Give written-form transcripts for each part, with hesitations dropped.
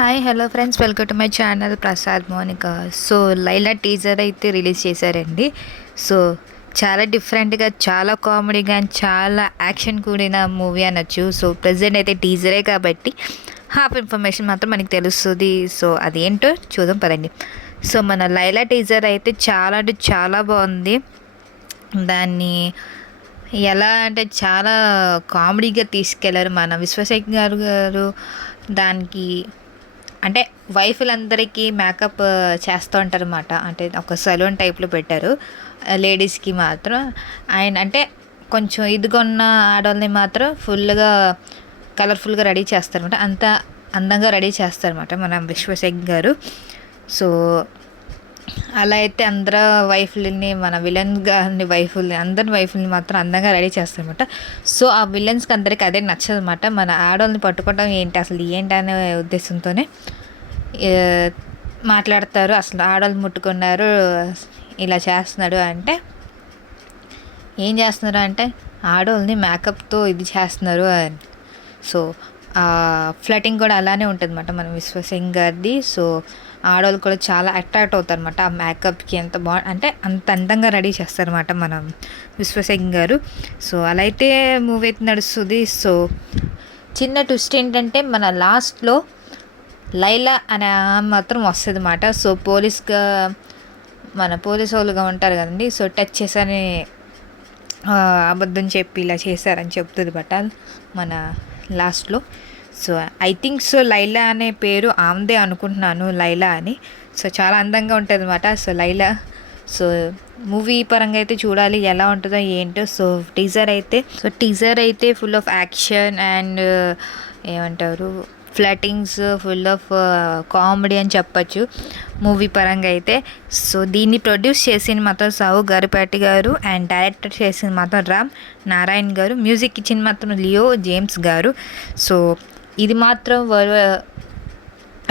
Hi hello friends, welcome to my channel Prasad Monika. So Laila teaser అయితే release చేశారండి. So చాలా డిఫరెంట్గా, చాలా కామెడీగా అండ్ చాలా యాక్షన్ కూడిన మూవీ అనొచ్చు. సో ప్రజెంట్ అయితే టీజరే కాబట్టి హాఫ్ ఇన్ఫర్మేషన్ మాత్రం మనకి తెలుస్తుంది. సో అదేంటో చూద్దాం పదండి. సో మన లైలా టీజర్ అయితే చాలా అంటే చాలా బాగుంది. దాన్ని ఎలా అంటే చాలా కామెడీగా తీసుకెళ్లారు మన విశ్వశేఖర్ గారు. దానికి అంటే వైఫ్లందరికీ మేకప్ చేస్తూ ఉంటారన్నమాట. అంటే ఒక సలూన్ టైప్లో పెట్టారు. లేడీస్కి మాత్రం ఆయన అంటే కొంచెం ఇదిగొన్న ఆడవాళ్ళని మాత్రం ఫుల్గా కలర్ఫుల్గా రెడీ చేస్తారన్నమాట. అంత అందంగా రెడీ చేస్తారన్నమాట మన విశ్వశేఖర్ గారు. సో అలా అయితే అందరూ వైఫ్లని, మన విలన్ గారిని వైఫ్ని, అందరి వైఫ్ని మాత్రం అందంగా రెడీ చేస్తారనమాట. సో ఆ విలన్స్కి అందరికి అదే నచ్చదనమాట. మన ఆడవాళ్ళని పట్టుకోవడం ఏంటి, అసలు ఏంటి అనే ఉద్దేశంతోనే మాట్లాడతారు. అసలు ఆడవాళ్ళు ముట్టుకున్నారు, ఇలా చేస్తున్నాడు అంటే ఏం చేస్తున్నారు అంటే ఆడవాళ్ళని మేకప్తో ఇది చేస్తున్నారు అని. సో ఫ్లటింగ్ కూడా అలానే ఉంటుంది అనమాట మన విశ్వసింగ్ గారిది. సో ఆడవాళ్ళు కూడా చాలా అట్రాక్ట్ అవుతారనమాట ఆ మేకప్కి. ఎంత అంటే అంత అందంగా రెడీ చేస్తారనమాట మన విశ్వసింగ్ గారు. సో అలా అయితే మూవీ అయితే నడుస్తుంది. సో చిన్న ట్విస్ట్ ఏంటంటే మన లాస్ట్లో లైలా అనే మాత్రం వస్తుంది అన్నమాట. సో పోలీస్గా మన పోలీసు వాళ్ళుగా ఉంటారు కదండి. సో టచ్ చేశారని అబద్ధం చెప్పి ఇలా చేశారని చెప్తుంది బట్ మన లాస్ట్లో. So I think so Laila అనే పేరు ఆమెదే అనుకుంటున్నాను, లైలా అని. సో చాలా అందంగా ఉంటుంది అనమాట. సో లైలా సో మూవీ పరంగా అయితే చూడాలి ఎలా ఉంటుందో ఏంటో. సో టీజర్ అయితే ఫుల్ ఆఫ్ యాక్షన్ అండ్ ఏమంటారు ఫ్లటింగ్స్, ఫుల్ ఆఫ్ కామెడీ అని చెప్పచ్చు మూవీ పరంగా అయితే. సో దీన్ని ప్రొడ్యూస్ చేసింది మాత్రం సావు గరిపాటి గారు అండ్ డైరెక్టర్ చేసింది మాత్రం రామ్ నారాయణ్ గారు. మ్యూజిక్ ఇచ్చింది మాత్రం లియో జేమ్స్ గారు. సో ఇది మాత్రం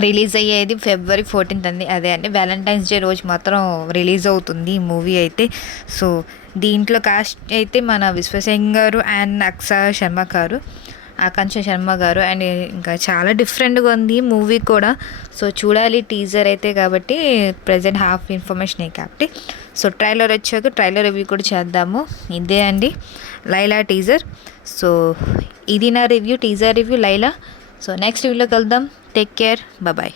రిలీజ్ అయ్యేది February 14th అండి. అదే అండి వ్యాలంటైన్స్ డే రోజు మాత్రం రిలీజ్ అవుతుంది ఈ మూవీ అయితే. సో దీంట్లో కాస్ట్ అయితే మన విశ్వసింగ్ గారు అండ్ ఆకాంక్ష శర్మ గారు అండ్ ఇంకా చాలా డిఫరెంట్గా ఉంది మూవీ కూడా. సో చూడాలి టీజర్ అయితే కాబట్టి ప్రజెంట్ హాఫ్ ఇన్ఫర్మేషన్ కాబట్టి. సో ట్రైలర్ వచ్చాక ట్రైలర్ రివ్యూ కూడా చేద్దాము. ఇదే అండి లైలా టీజర్. సో ఇది నా రివ్యూ, teaser review Laila. So next వీడియోకి వెళ్దాం. Take care, bye.